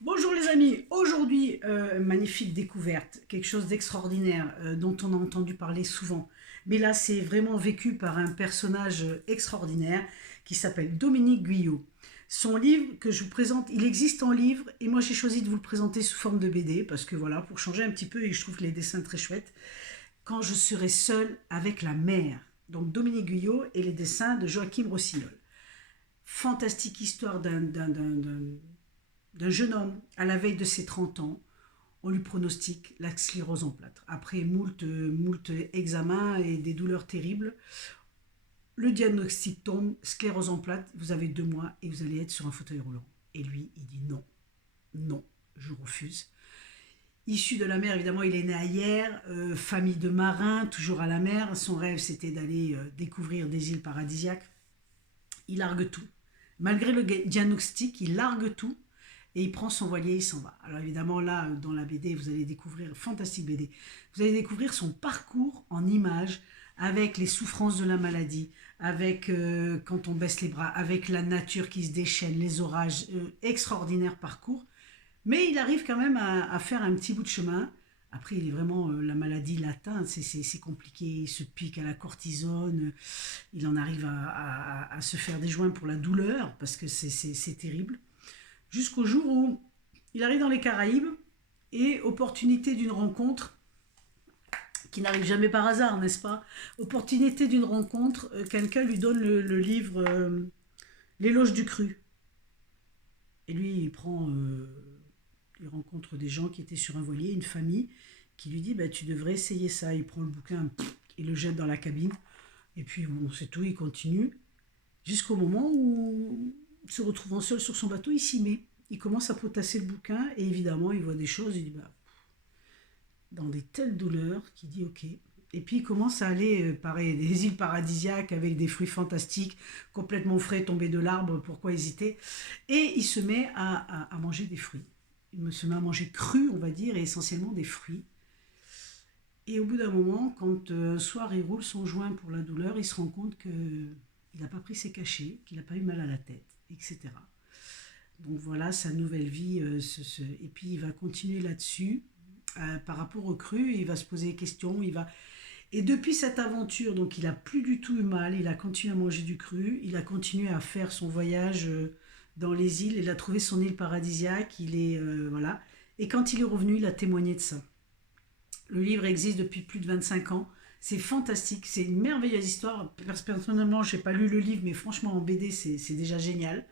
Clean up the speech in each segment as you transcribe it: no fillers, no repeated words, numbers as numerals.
Bonjour les amis, aujourd'hui, magnifique découverte, quelque chose d'extraordinaire dont on a entendu parler souvent. Mais là, c'est vraiment vécu par un personnage extraordinaire qui s'appelle Dominique Guyot. Son livre que je vous présente, il existe en livre et moi j'ai choisi de vous le présenter sous forme de BD parce que voilà, pour changer un petit peu et je trouve que les dessins très chouettes. Quand je serai seule avec la mer. Donc Dominique Guyot et les dessins de Joachim Rossignol. Fantastique histoire d'un jeune homme à la veille de ses 30 ans, on lui pronostique la sclérose en plâtre. Après moult examens et des douleurs terribles, le diagnostic tombe, sclérose en plâtre, vous avez 2 mois et vous allez être sur un fauteuil roulant. Et lui, il dit non, non, je refuse. Issu de la mer, évidemment, il est né à Hyères, famille de marins, toujours à la mer. Son rêve, c'était d'aller découvrir des îles paradisiaques. Il largue tout. Malgré le diagnostic, il largue tout et il prend son voilier, il s'en va. Alors évidemment, là, dans la BD, vous allez découvrir, fantastique BD, vous allez découvrir son parcours en images avec les souffrances de la maladie, avec quand on baisse les bras, avec la nature qui se déchaîne, les orages, extraordinaire parcours. Mais il arrive quand même à faire un petit bout de chemin. Après, il est vraiment, la maladie l'atteint, c'est compliqué, il se pique à la cortisone, il en arrive à se faire des joints pour la douleur, parce que c'est terrible. Jusqu'au jour où il arrive dans les Caraïbes, et opportunité d'une rencontre, qui n'arrive jamais par hasard, n'est-ce pas? Opportunité d'une rencontre, quelqu'un lui donne le livre L'éloge du cru. Et lui, il rencontre des gens qui étaient sur un voilier, une famille, qui lui dit bah, tu devrais essayer ça. Il prend le bouquin, il le jette dans la cabine, et puis bon, c'est tout, il continue. Jusqu'au moment où, se retrouvant seul sur son bateau, il s'y met. Il commence à potasser le bouquin, et évidemment, il voit des choses, il dit bah, dans des telles douleurs, qu'il dit ok. Et puis il commence à aller par des îles paradisiaques avec des fruits fantastiques, complètement frais, tombés de l'arbre, pourquoi hésiter. Et il se met à manger des fruits. Il se met à manger cru, on va dire, et essentiellement des fruits. Et au bout d'un moment, quand un soir il roule son joint pour la douleur, il se rend compte qu'il n'a pas pris ses cachets, qu'il n'a pas eu mal à la tête, etc. Donc voilà sa nouvelle vie. Et puis il va continuer là-dessus. Par rapport au cru, il va se poser des questions. Et depuis cette aventure, donc il n'a plus du tout eu mal. Il a continué à manger du cru. Il a continué à faire son voyage dans les îles. Il a trouvé son île paradisiaque. Voilà. Et quand il est revenu, il a témoigné de ça. Le livre existe depuis plus de 25 ans. C'est fantastique, c'est une merveilleuse histoire. Personnellement, je n'ai pas lu le livre, mais franchement, en BD, c'est déjà génial.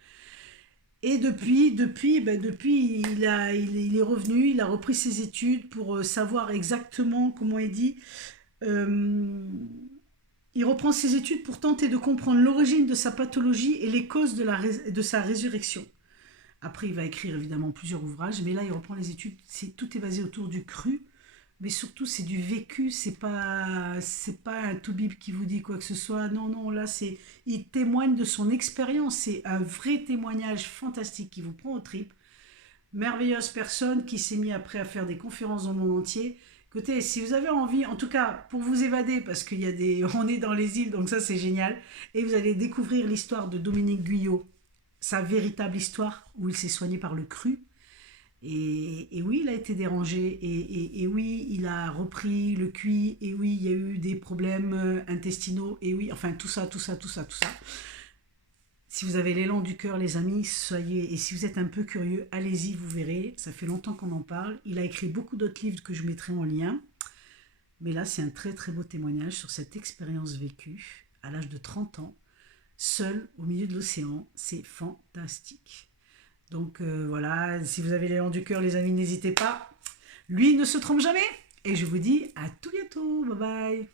Et depuis il est revenu, il a repris ses études pour savoir exactement comment il dit. euh, il reprend ses études pour tenter de comprendre l'origine de sa pathologie et les causes de sa résurrection. Après, il va écrire évidemment plusieurs ouvrages, mais là, il reprend les études. Tout est basé autour du cru, mais surtout c'est du vécu, c'est pas un toubib qui vous dit quoi que ce soit. Non, non, là il témoigne de son expérience, c'est un vrai témoignage fantastique qui vous prend aux tripes. Merveilleuse personne qui s'est mis après à faire des conférences dans le monde entier. Écoutez, si vous avez envie, en tout cas pour vous évader, parce qu'il y a des, on est dans les îles, donc ça c'est génial, et vous allez découvrir l'histoire de Dominique Guyot, sa véritable histoire où il s'est soigné par le cru, et oui, il a été dérangé. Et oui, il a repris le QI. Et oui, il y a eu des problèmes intestinaux. Et oui, enfin, tout ça, tout ça, tout ça, tout ça. Si vous avez l'élan du cœur, les amis, soyez. Et si vous êtes un peu curieux, allez-y, vous verrez. Ça fait longtemps qu'on en parle. Il a écrit beaucoup d'autres livres que je mettrai en lien. Mais là, c'est un très, très beau témoignage sur cette expérience vécue à l'âge de 30 ans, seul au milieu de l'océan. C'est fantastique. Donc voilà, si vous avez l'élan du cœur, les amis, n'hésitez pas. Lui ne se trompe jamais. Et je vous dis à tout bientôt. Bye bye.